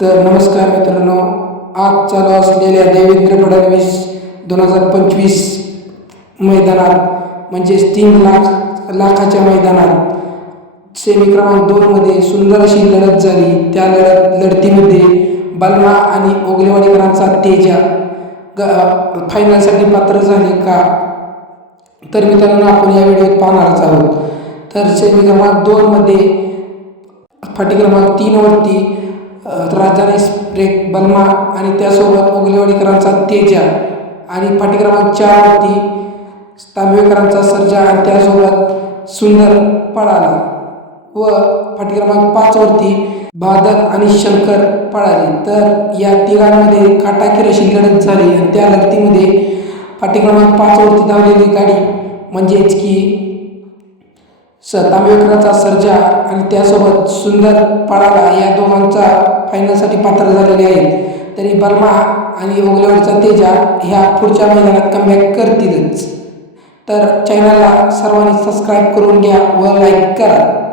तर नमस्कार मित्रांनो आज चालू असलेल्या देवेंद्र फडणवीस दोन हजार पंचवीस मैदानात म्हणजेच तीन लाख लाखाच्या मैदानात सेमी क्रमांक दोनमध्ये सुंदर अशी लढत झाली. त्या लढत लढतीमध्ये बलमा आणि ओगलेवाडीकरांचा तेजा ग फायनलसाठी पात्र झाले का? तर मित्रांनो आपण या व्हिडिओत पाहणारच आहोत. तर सेमी क्रमांक दोनमध्ये फाटी क्रमांक तीनवरती राजाने राजधानी ब्रेक बलमा आणि त्यासोबत ओगलेवाडीकरांचा तेजा आणि फाटी क्रमांक चारवरती तांबेकरांचा सर्जा आणि त्यासोबत सुंदर पळाला व फाटी क्रमांक पाचवरती बादल आणि शंकर पळाले. तर या तिघांमध्ये काटाकीर अशी लढत झाली आणि त्या लढतीमध्ये फाटी क्रमांक पाचवरती धावलेली गाडी म्हणजेच की स तांबेकरांचा सर्जा आणि त्यासोबत सुंदर पळाला. या दोघांचा फायनलसाठी पात्र झालेले आहेत. तरी बर्मा आणि ओगलेवरचा तेजा ह्या पुढच्या मैदानात कमबॅक करतीलच. तर चॅनलला सर्वांनी सबस्क्राईब करून घ्या व लाईक करा.